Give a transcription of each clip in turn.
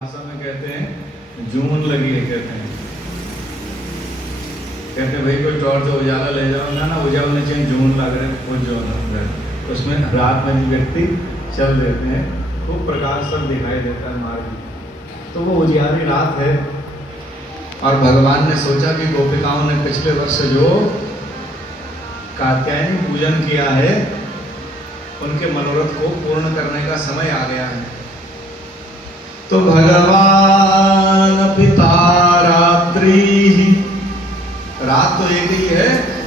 भाषा में कहते हैं जून लगी है। कहते भाई कोई टॉर्च उजाला ले जाओ ना उजाला चाहिए, जून लग रहे कुछ जो है उसमें रात में भी व्यक्ति चल देते हैं, खूब प्रकाश सब दिखाई देता है मार्ग। तो वो उजियारी रात है और भगवान ने सोचा कि गोपिकाओं ने पिछले वर्ष जो कात्यायनी पूजन किया है उनके मनोरथ को पूर्ण करने का समय आ गया है। तो भगवान पिता रात्रि, रात तो एक ही है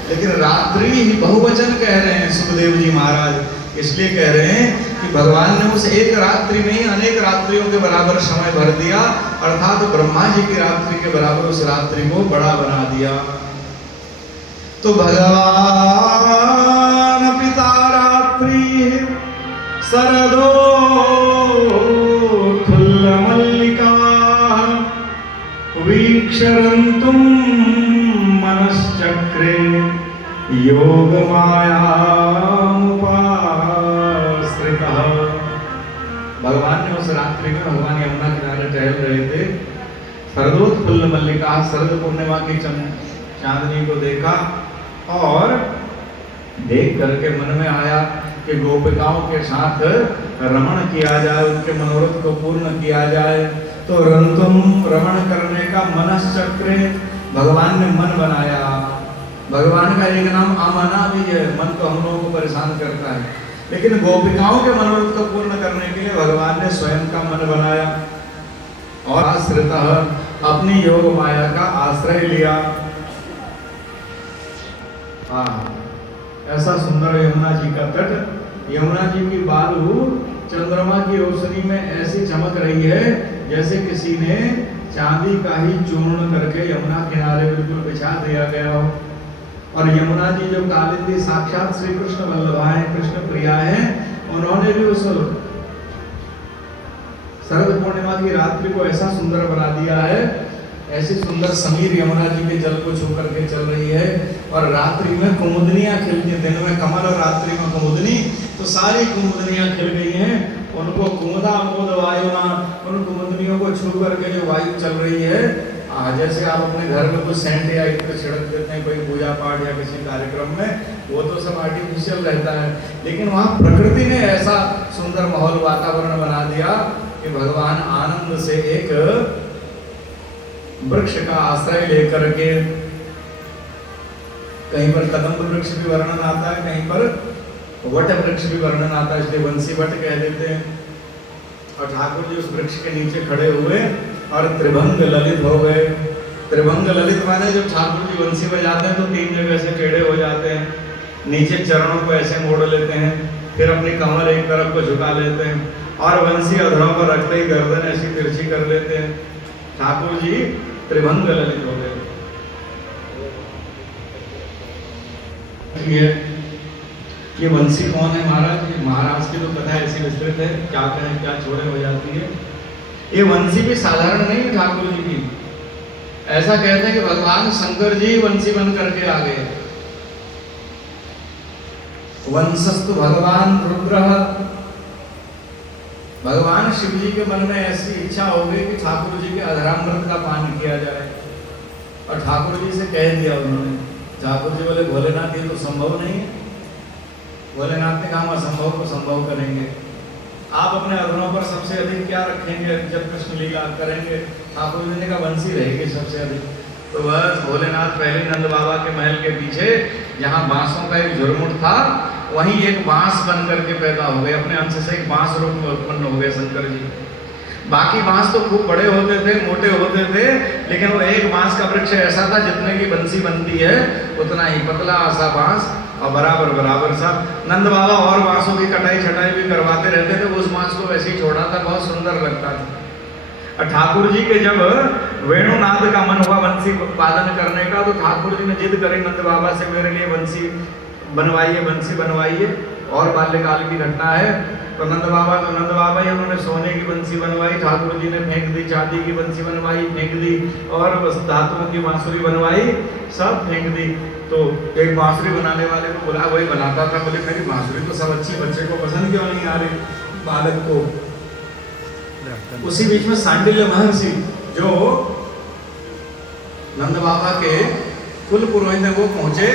लेकिन रात्रि ही बहुवचन कह रहे हैं सुखदेव जी महाराज। इसलिए कह रहे हैं कि भगवान ने उस एक रात्रि में ही अनेक रात्रियों के बराबर समय भर दिया, अर्थात तो ब्रह्मा जी की रात्रि के बराबर उस रात्रि को बड़ा बना दिया। तो भगवान पिता रात्रि सरदो मल्लिका वीक्षरन्तुं मनश्चक्रे योग मायामुपाश्रितः। भगवान ने उस रात्रि में भगवान यमुना किनारे टहल रहे थे, शरदोत्फुल्ल मल्लिका शरद पूर्णिमा की चांदनी को देखा और देख करके मन में आया कि गोपिकाओं के साथ रमण किया जाए, उनके मनोरथ को पूर्ण किया जाए। तो रंतुम रमण करने का मनश्चक्रे, भगवान ने मन बनाया। भगवान का एक नाम अमना भी है, मन तो हम लोगों को परेशान करता है, लेकिन गोपिकाओं के मनोरथ को पूर्ण करने के लिए भगवान ने स्वयं का मन बनाया और आश्रितः अपनी योग माया का आश्रय लिया। ऐसा सुंदर यमुना जी का तट, यमुना जी की बालू चंद्रमा की रोशनी में ऐसी चमक रही है जैसे किसी ने चांदी का ही चूर्ण करके यमुना किनारे बिल्कुल बिछा दिया गया हो। और यमुना जी जो कालिंदी साक्षात श्री कृष्ण वल्लभा है, कृष्ण प्रिया है, उन्होंने भी उस शरद पूर्णिमा की रात्रि को ऐसा सुंदर बना दिया है। ऐसी सुंदर समीर यमुना जी के जल को छू करके चल रही है और रात्रि में कुमुदनियां खिलती, दिन में कमल और रात्रि में कुमुदनी, तो सारी कुमुदनियां खिल गई हैं। उनको कुमुदा मोद वायुना, उन कुमुदनियों को छू करके जो वायु चल रही है, जैसे आप अपने घर में कुछ सेंट या इत्र छिड़क देते हैं कोई पूजा पाठ या किसी कार्यक्रम में, वो तो सब आर्टिफिशियल रहता है, लेकिन वहाँ प्रकृति ने ऐसा सुंदर माहौल वातावरण बना दिया कि भगवान आनंद से एक वृक्ष का आश्रय लेकर के, कहीं पर कदम्ब वृक्ष भी वर्णन आता है, कहीं पर वट वृक्ष भी वर्णन आता है, इसलिए वंशी वट कह देते हैं। और ठाकुर जी उस वृक्ष के नीचे खड़े हुए और त्रिभंग ललित हो गए। त्रिभंग ललित माने जब ठाकुर जी वंशी बजाते हैं तो तीन जगह से टेढ़े हो जाते हैं, नीचे चरणों को ऐसे मोड़ लेते हैं, फिर अपनी कमर एक तरफ को झुका लेते हैं और वंशी अधरों पर रखते ही गर्दन ऐसी तिरछी कर लेते हैं। ठाकुर जी त्रिभंग ललित हो गए। ये वंशी कौन है महाराज? महाराज की तो कथा ऐसी विस्तृत है, क्या कहें क्या छोड़े हो जाती है। ये वंशी भी साधारण नहीं है ठाकुर जी की। ऐसा कहते हैं कि भगवान शंकर जी वंशी बन करके आ गए। वंशस्तु भगवान रुद्र, भगवान शिव जी के मन में ऐसी इच्छा हो गई कि ठाकुर जी के अधरामृत का पान किया जाए और ठाकुर जी से कह दिया उन्होंने। ठाकुर जी बोले भोलेनाथ ये तो संभव नहीं है। भोलेनाथ ने कहा हम असंभव को संभव करेंगे। आप अपने अधरों पर सबसे अधिक क्या रखेंगे जब कृष्ण लीला करेंगे? ठाकुर जी ने कहा बंसी रहेगी सबसे अधिक। तो बस भोलेनाथ पहले नंद बाबा के महल के पीछे जहाँ बांसों का एक झुरमुट था, वहीं एक बांस बन करके पैदा हो गए, अपने अंश से एक बांस रूप में उत्पन्न हो गए शंकर जी। बाकी बांस तो खूब बड़े होते थे, मोटे होते थे, लेकिन वो एक बांस का वृक्ष ऐसा था जितने की बंसी बनती है उतना ही पतला सा बांस और बराबर बराबर सा। नंद बाबा और बांसों की कटाई छटाई भी करवाते रहते थे, उस बांस को वैसे ही छोड़ा था, बहुत सुंदर लगता था। और ठाकुर जी के जब वेणुनाद का मन हुआ बंसी पालन करने का, तो ठाकुर जी ने जिद करी नंद बाबा से मेरे लिए बंसी बनवाइए। और बाल्यकाल की घटना है। तो नंद बाबा ही उन्होंने सोने की बंसी बनवाई, ठाकुर जी ने फेंक दी, चांदी की बंसी बनवाई फेंक दी, और धातुओं की बांसुरी बनवाई सब फेंक दी। तो एक बांसुरी बनाने वाले को बोला, वही बनाता था, बोले मेरी बांसुरी तो सब अच्छी, बच्चे को पसंद क्यों नहीं आ रही बालक को? उसी बीच में सांडिल्य महर्षि जो नंद बाबा के कुल पुरोहित है वो पहुंचे,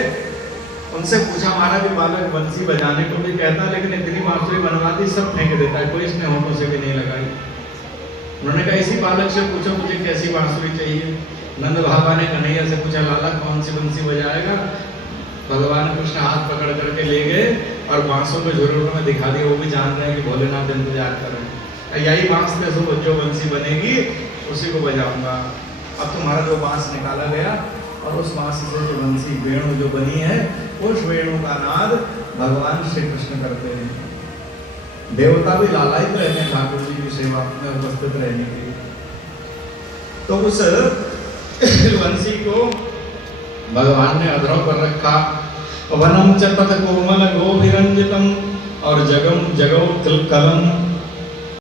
उनसे पूछा हमारा भी बालक बंसी बजाने को भी कहता है लेकिन इतनी बांसुरी बनवा दी सब फेंक देता है, कोई इसने होठों से भी नहीं लगाई। उन्होंने कहा इसी बालक से पूछो मुझे कैसी बांसुरी चाहिए। नंद बाबा ने कन्हैया से पूछा लाला कौन सी बंसी बजाएगा। भगवान कृष्ण हाथ पकड़ करके ले गए और बांसों के झुर्रों में दिखा दिया, वो भी जान रहे हैं कि भोलेनाथ इंतजार कर रहे हैं। यही बांस पे जो बंसी बनेगी उसी को बजाऊंगा। अब तुम्हारा जो बांस निकाला गया और उस बांस से जो बंसी वेणु जो बनी है उस वेणु का नाद भगवान श्री कृष्ण करते हैं। देवता भी लालायित रहते हैं ठाकुर जी की सेवा में उपस्थित रहने के लिए। तो उस बंसी को भगवान ने अधरों पर रखा। वनम च तत कोमल गोभिरंजितम और जगम जगौ कलम